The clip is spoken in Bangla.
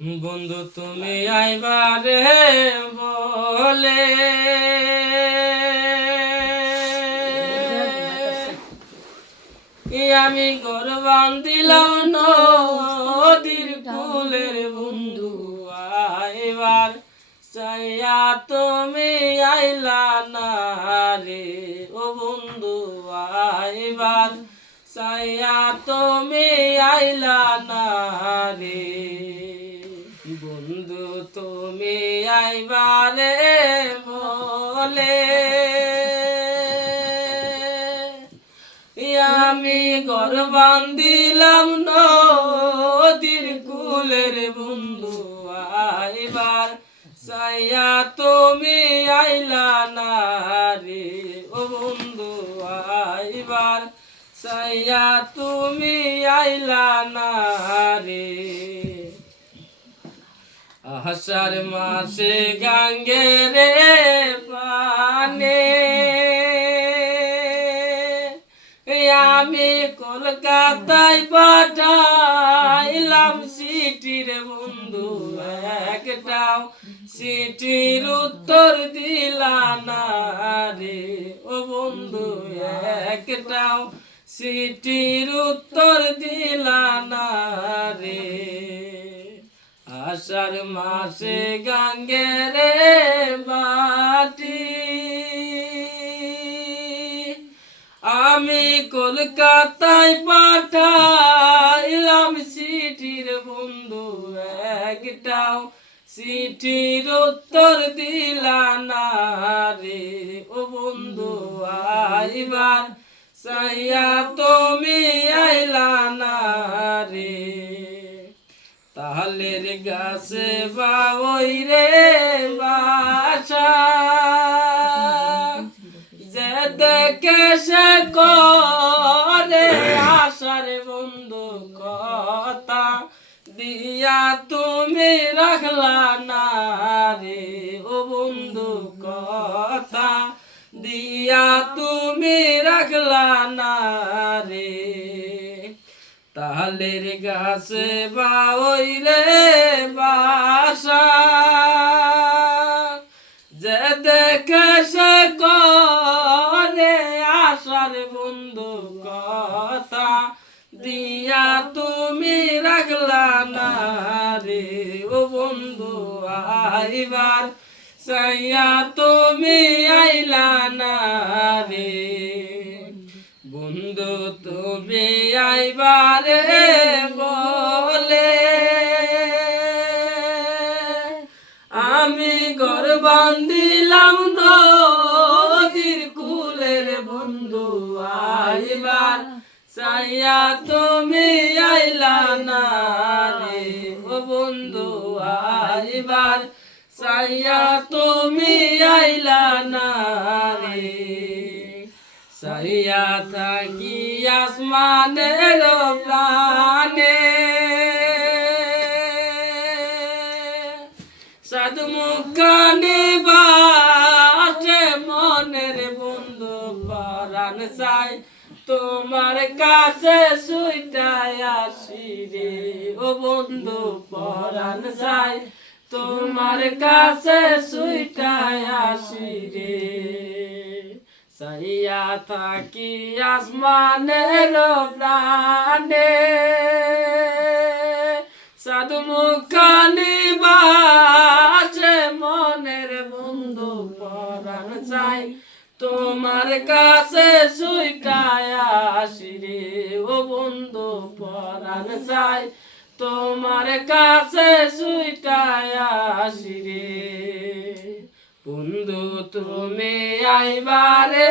বন্ধু তুমি আইবারে বলে আমি ঘর বান্ধিলাম নদীর কুলের বন্ধু আইবার চাইয়া তুমি আইলা না রে ও বন্ধু আইবার চাইয়া তুমি আইলা না রে বন্ধু তুমি আইবারে বলে আমি ঘর বান্ধিলাম নদীর কুলের বন্ধু আইবার চাইয়া তুমি আইলা না রে ও বন্ধু আইবার চাইয়া তুমি আইলা না রে আষাঢ় মাসে গাঙ্গে রে পানে আমি কলকাতায় পাঠাইলাম সিটির বন্ধু একটাও সিটির উত্তর দিলা না রে ও বন্ধু একটাও সিটির উত্তর দিলা না রে আষাঢ় মাসে গাঙ্গে রে বাটি আমি কলকাতায় পাঠাইলাম সিটির বন্ধু একটাও সিটির উত্তর দিলা না রে ও বন্ধু আইবার চাইয়া তুমি আইলা না রে তালের গাছে বাবই রে বাসা যে দেখে সে করে আশার বন্ধু কথা দিয়া তুমি রাখলা না রে ও বন্ধু কথা দিয়া তুমি রাখলা না রে তালের গাছে বাবই রে বাসা যে দেখে সে করে আশার বন্ধু কথা দিয়া তুমি রাখলা না রে ও বন্ধু আইবার চাইয়া তুমি আইলা না রে বন্ধু তুমি আইবারে বলে আমি ঘর বান্ধিলাম নদীর কুলের বন্ধু আইবার চাইয়া তুমি আইলা না রে ও বন্ধু আইবার চাইয়া তুমি আইলা না রে চাইয়া থাকি আসমানের প্রাণে সাধু মুখানি বাসে মনের বন্ধু পরাণ চাই তোমার কাছে সুইটাই আসি রে ও বন্ধু পরাণ চাই তোমার কাছে সুইটাই আসি রে চাইয়া থাকি আসমানের প্রাণে সাধু মুখানি বাসে মনের বন্ধু পরাণ চাই তোমার কাছে সুইটায় আসি রে ও বন্ধু পরাণ চাই তোমার কাছে সুইটায় আসি রে বন্ধু তুমি আইবারে